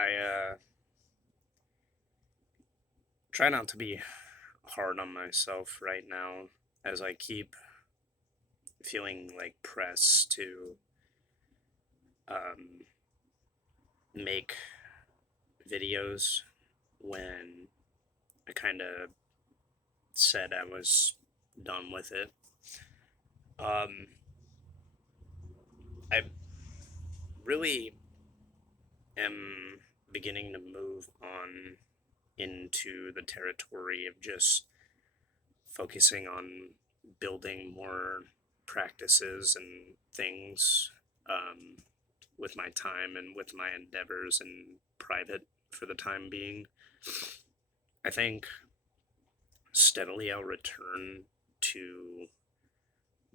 I try not to be hard on myself right now as I keep feeling like pressed to um, make videos when I kind of said I was done with it. Um, I really am beginning to move on into the territory of just focusing on building more practices and things um, with my time and with my endeavors in private for the time being. I think steadily I'll return to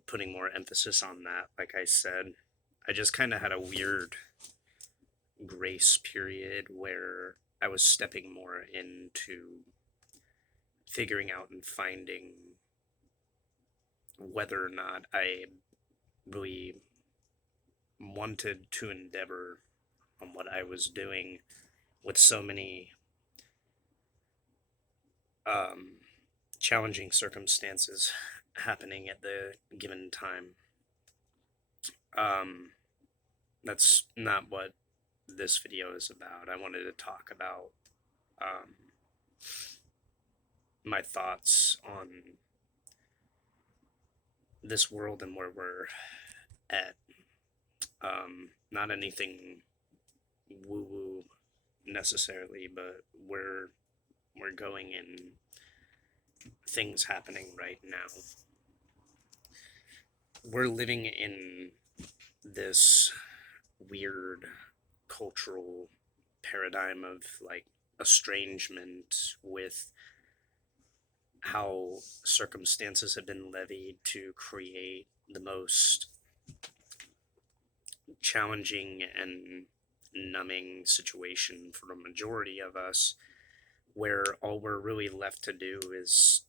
putting more emphasis on that. Like I said, I just kind of had a weird grace period where I was stepping more into figuring out and finding whether or not I really wanted to endeavor on what I was doing with so many um, challenging circumstances happening at the given time. Um, that's not what this video is about. I wanted to talk about um, my thoughts on this world and where we're at. Not anything woo woo necessarily, but we're going in things happening right now. We're living in this weird cultural paradigm of like estrangement with how circumstances have been levied to create the most challenging and numbing situation for the majority of us, where all we're really left to do is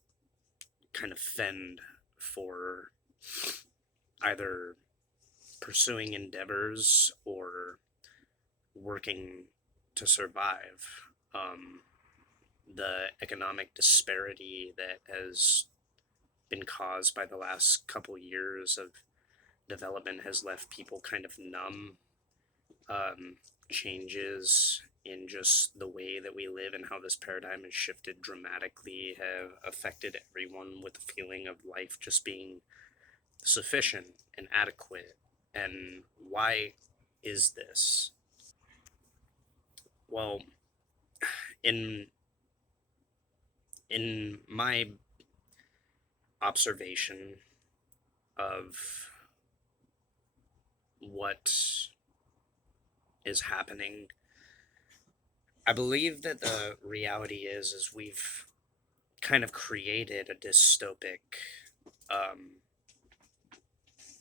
kind of fend for either pursuing endeavors or working to survive. Um, the economic disparity that has been caused by the last couple years of development has left people kind of numb. Changes in just the way that we live and how this paradigm has shifted dramatically have affected everyone with the feeling of life just being sufficient and adequate. And why is this? Well, in my observation of what is happening, I believe that the reality is we've kind of created a dystopic um,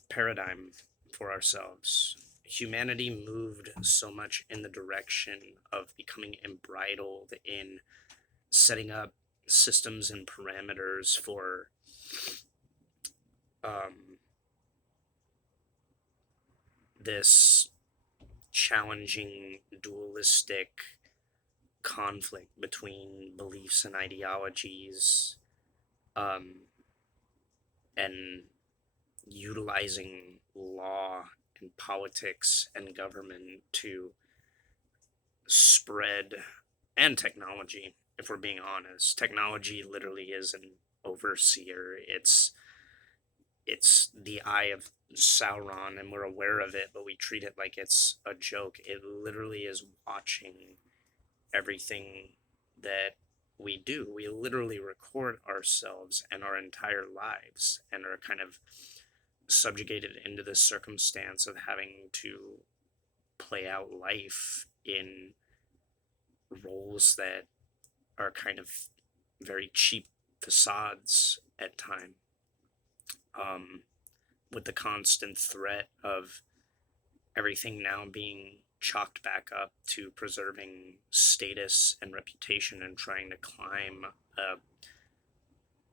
paradigm for ourselves. Humanity moved so much in the direction of becoming embridled in setting up systems and parameters for um, this challenging dualistic conflict between beliefs and ideologies, um, and utilizing law and politics and government to spread, and technology, if we're being honest. Technology literally is an overseer. It's the eye of Sauron, and we're aware of it, but we treat it like it's a joke. It literally is watching everything that we do. We literally record ourselves and our entire lives and are kind of subjugated into this circumstance of having to play out life in roles that are kind of very cheap facades at time, um, with the constant threat of everything now being chalked back up to preserving status and reputation and trying to climb a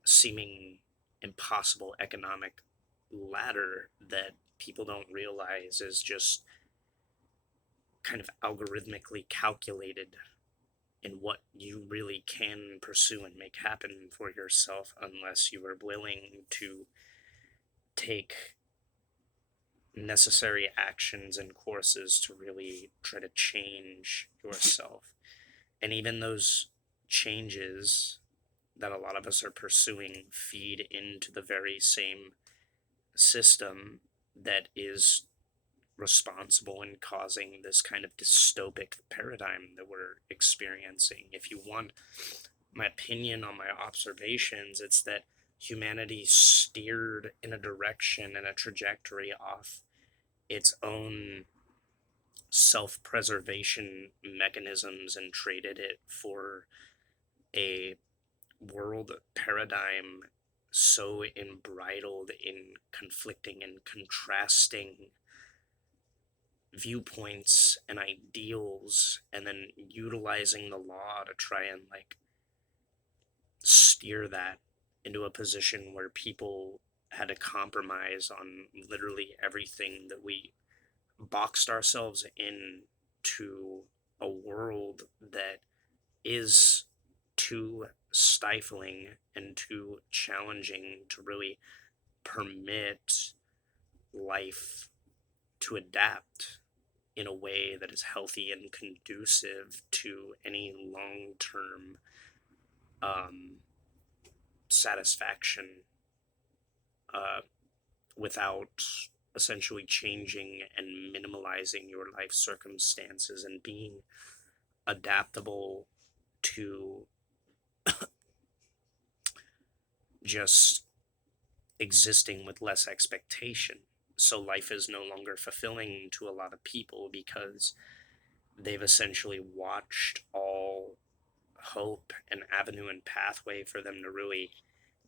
seeming impossible economic ladder that people don't realize is just kind of algorithmically calculated in what you really can pursue and make happen for yourself, unless you are willing to take necessary actions and courses to really try to change yourself. And even those changes that a lot of us are pursuing feed into the very same system that is responsible in causing this kind of dystopic paradigm that we're experiencing. If you want my opinion on my observations, it's that humanity steered in a direction and a trajectory off its own self-preservation mechanisms and traded it for a world paradigm so embridled in conflicting and contrasting viewpoints and ideals, and then utilizing the law to try and like steer that into a position where people had to compromise on literally everything that we boxed ourselves in to a world that is too stifling and too challenging to really permit life to adapt in a way that is healthy and conducive to any long-term satisfaction, uh, without essentially changing and minimalizing your life circumstances and being adaptable to just existing with less expectation. So life is no longer fulfilling to a lot of people because they've essentially watched all hope and avenue and pathway for them to really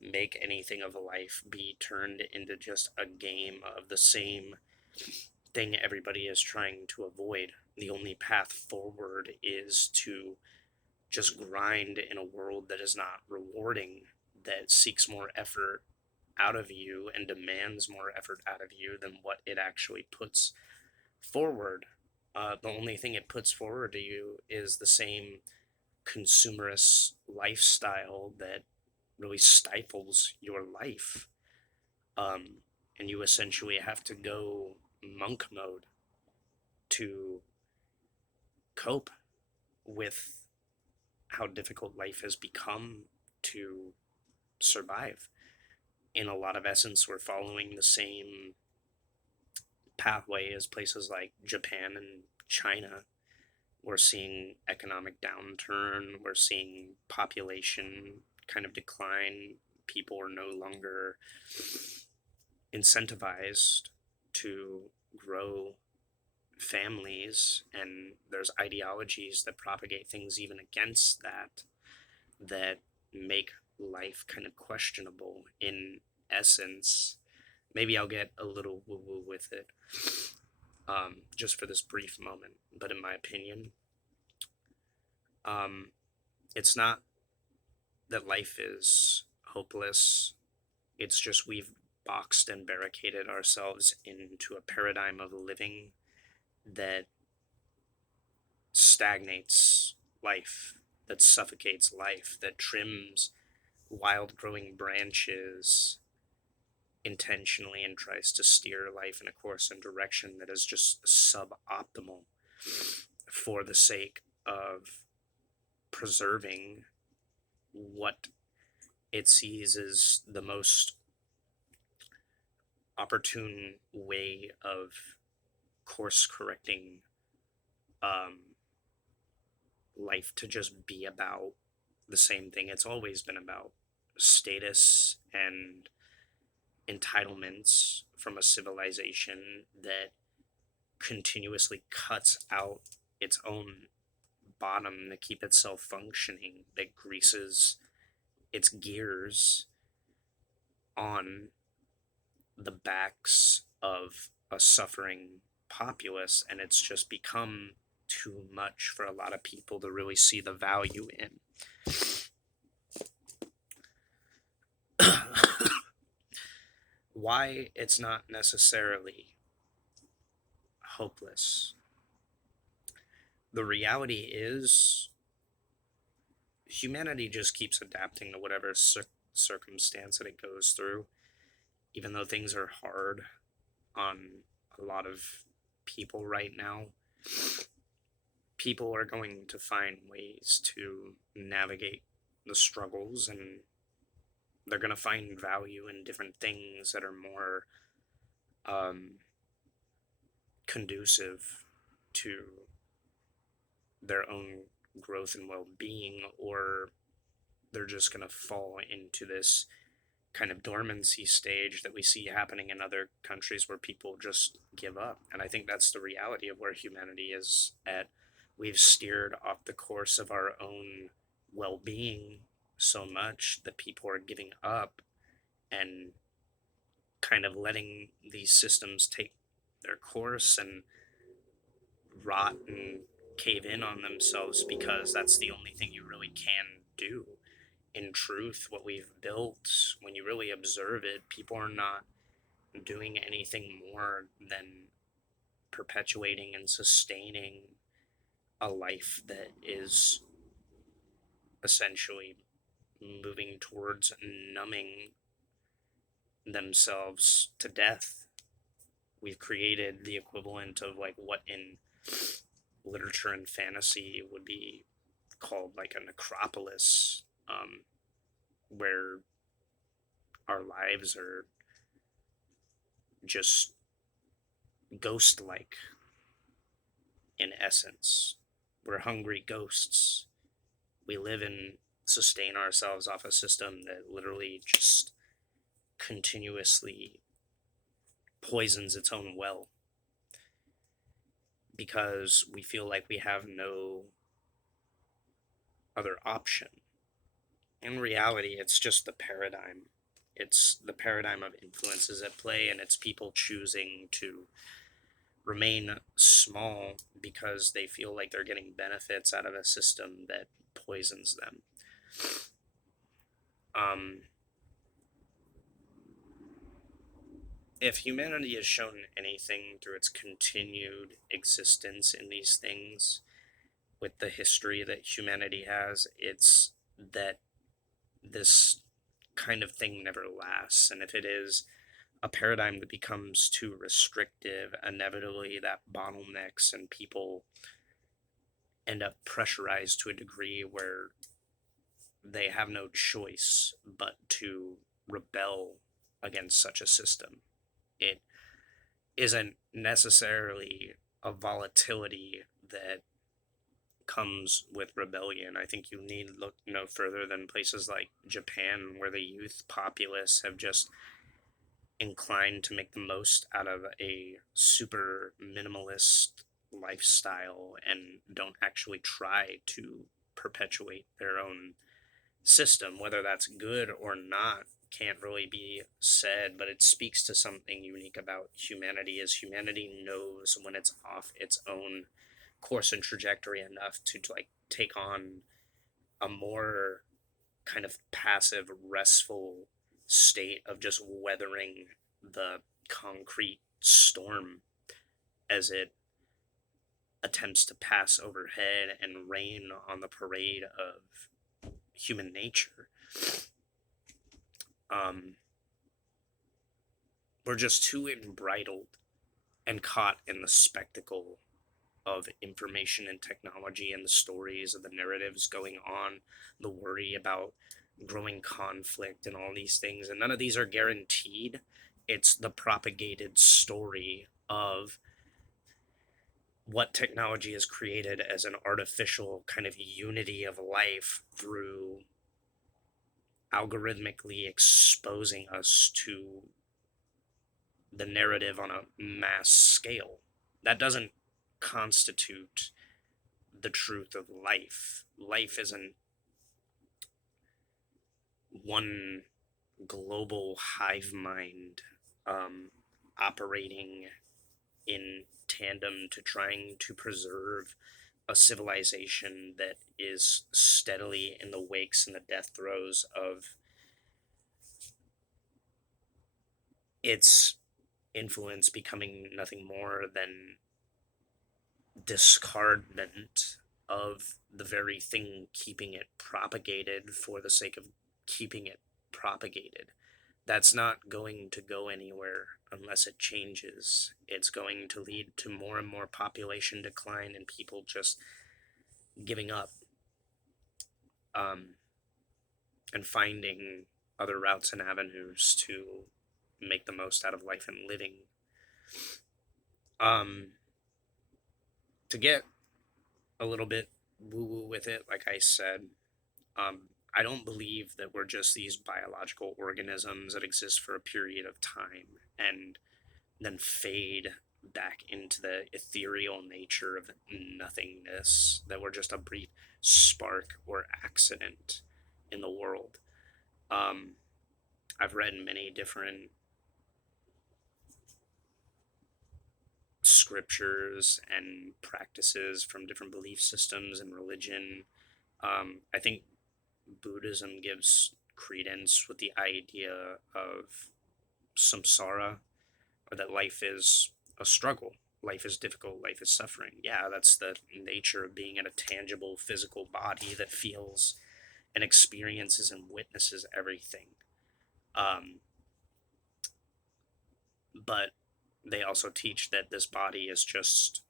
make anything of a life be turned into just a game of the same thing everybody is trying to avoid. The only path forward is to just grind in a world that is not rewarding, that seeks more effort out of you and demands more effort out of you than what it actually puts forward. The only thing it puts forward to you is the same consumerist lifestyle that really stifles your life. And you essentially have to go monk mode to cope with how difficult life has become to survive. In a lot of essence, we're following the same pathway as places like Japan and China. We're seeing economic downturn, we're seeing population kind of decline. People are no longer incentivized to grow families, and there's ideologies that propagate things even against that, that make life kind of questionable in essence. Maybe I'll get a little woo-woo with it, just for this brief moment, but in my opinion, it's not that life is hopeless, it's just we've boxed and barricaded ourselves into a paradigm of living that stagnates life, that suffocates life, that trims wild growing branches intentionally and tries to steer life in a course and direction that is just suboptimal for the sake of preserving what it sees as the most opportune way of course correcting life to just be about the same thing it's always been about: status and entitlements from a civilization that continuously cuts out its own bottom to keep itself functioning, that greases its gears on the backs of a suffering populace. And it's just become too much for a lot of people to really see the value in. Why it's not necessarily hopeless the reality is humanity just keeps adapting to whatever circumstance that it goes through, even though things are hard on a lot of people right now. People are going to find ways to navigate the struggles, and they're going to find value in different things that are more um, conducive to their own growth and well-being, or they're just going to fall into this kind of dormancy stage that we see happening in other countries where people just give up. And I think that's the reality of where humanity is at. We've steered off the course of our own well-being so much that people are giving up and kind of letting these systems take their course and rot and cave in on themselves, because that's the only thing you really can do. In truth, what we've built, when you really observe it, people are not doing anything more than perpetuating and sustaining a life that is essentially moving towards numbing themselves to death. We've created the equivalent of like what in literature and fantasy would be called like a necropolis, where our lives are just ghost like in essence. We're hungry ghosts. We live and sustain ourselves off a system that literally just continuously poisons its own well, because we feel like we have no other option. In reality, it's just the paradigm. It's the paradigm of influences at play, and it's people choosing to remain small because they feel like they're getting benefits out of a system that poisons them. If humanity has shown anything through its continued existence in these things, with the history that humanity has, it's that this kind of thing never lasts. And if it is a paradigm that becomes too restrictive, inevitably that bottlenecks and people end up pressurized to a degree where they have no choice but to rebel against such a system. It isn't necessarily a volatility that comes with rebellion. I think you need look no further than places like Japan, where the youth populace have just inclined to make the most out of a super minimalist lifestyle and don't actually try to perpetuate their own system. Whether that's good or not can't really be said, but it speaks to something unique about humanity, is humanity knows when it's off its own course and trajectory enough to like take on a more kind of passive, restful state of just weathering the concrete storm as it attempts to pass overhead and rain on the parade of human nature. We're just too embridled and caught in the spectacle of information and technology and the stories of the narratives going on, the worry about growing conflict and all these things. And none of these are guaranteed. It's the propagated story of what technology has created as an artificial kind of unity of life through algorithmically exposing us to the narrative on a mass scale. That doesn't constitute the truth of life. Life isn't one global hive mind operating in tandem to trying to preserve a civilization that is steadily in the wakes and the death throes of its influence becoming nothing more than discardment of the very thing keeping it propagated for the sake of keeping it propagated. That's not going to go anywhere unless it changes. It's going to lead to more and more population decline and people just giving up, um, and finding other routes and avenues to make the most out of life and living. Um, to get a little bit woo woo with it, like I said, I don't believe that we're just these biological organisms that exist for a period of time and then fade back into the ethereal nature of nothingness, that we're just a brief spark or accident in the world. Um, I've read many different scriptures and practices from different belief systems and religion. I think Buddhism gives credence with the idea of samsara, or that life is a struggle. Life is difficult, life is suffering. Yeah, that's the nature of being in a tangible physical body that feels and experiences and witnesses everything. Um, but they also teach that this body is just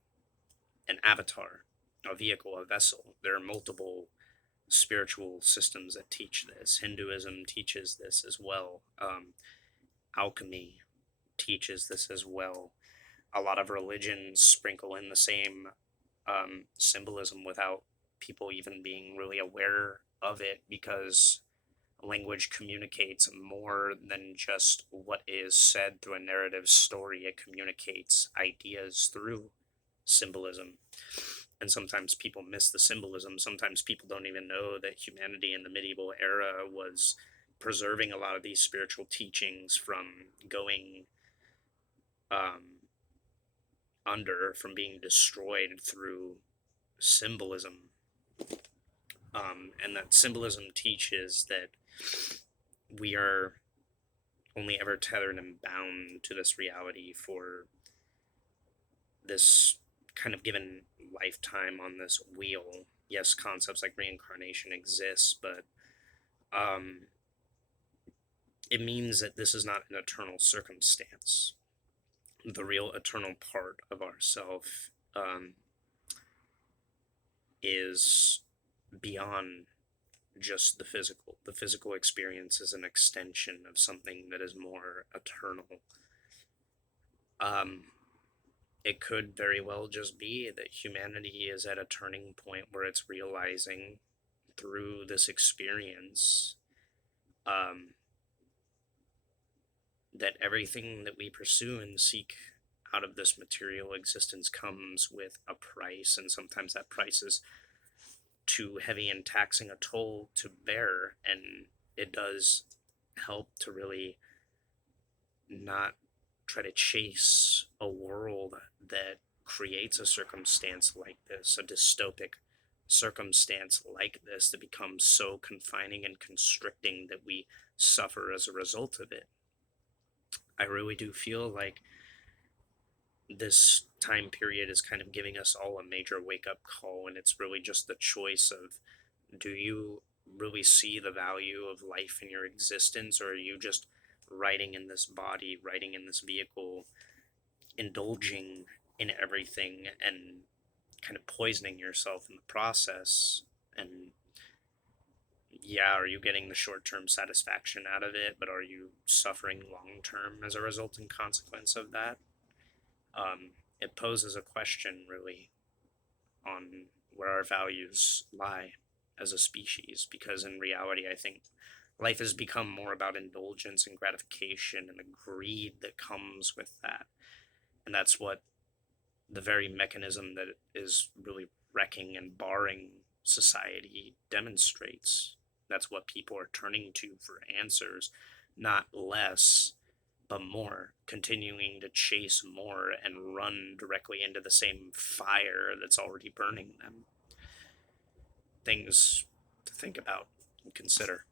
an avatar, a vehicle, a vessel. There are multiple spiritual systems that teach this. Hinduism teaches this as well. Alchemy teaches this as well. A lot of religions sprinkle in the same symbolism without people even being really aware of it, because language communicates more than just what is said through a narrative story. It communicates ideas through symbolism. And sometimes people miss the symbolism. Sometimes people don't even know that humanity in the medieval era was preserving a lot of these spiritual teachings from going under, from being destroyed through symbolism. And that symbolism teaches that we are only ever tethered and bound to this reality for this kind of given lifetime on this wheel. Yes, concepts like reincarnation exist, but it means that this is not an eternal circumstance. The real eternal part of ourself is beyond just the physical. The physical experience is an extension of something that is more eternal. It could very well just be that humanity is at a turning point where it's realizing through this experience that everything that we pursue and seek out of this material existence comes with a price, and sometimes that price is too heavy and taxing a toll to bear, and it does help to really not try to chase a world that creates a circumstance like this, a dystopic circumstance like this that becomes so confining and constricting that we suffer as a result of it. I really do feel like this time period is kind of giving us all a major wake up call, and it's really just the choice of, do you really see the value of life in your existence, or are you just riding in this body, riding in this vehicle, indulging in everything and kind of poisoning yourself in the process? And yeah, are you getting the short-term satisfaction out of it, but are you suffering long-term as a resulting consequence of that? It poses a question, really, on where our values lie as a species, because in reality, I think life has become more about indulgence and gratification and the greed that comes with that. And that's what the very mechanism that is really wrecking and barring society demonstrates. That's what people are turning to for answers, not less, but more, continuing to chase more and run directly into the same fire that's already burning them. Things to think about and consider.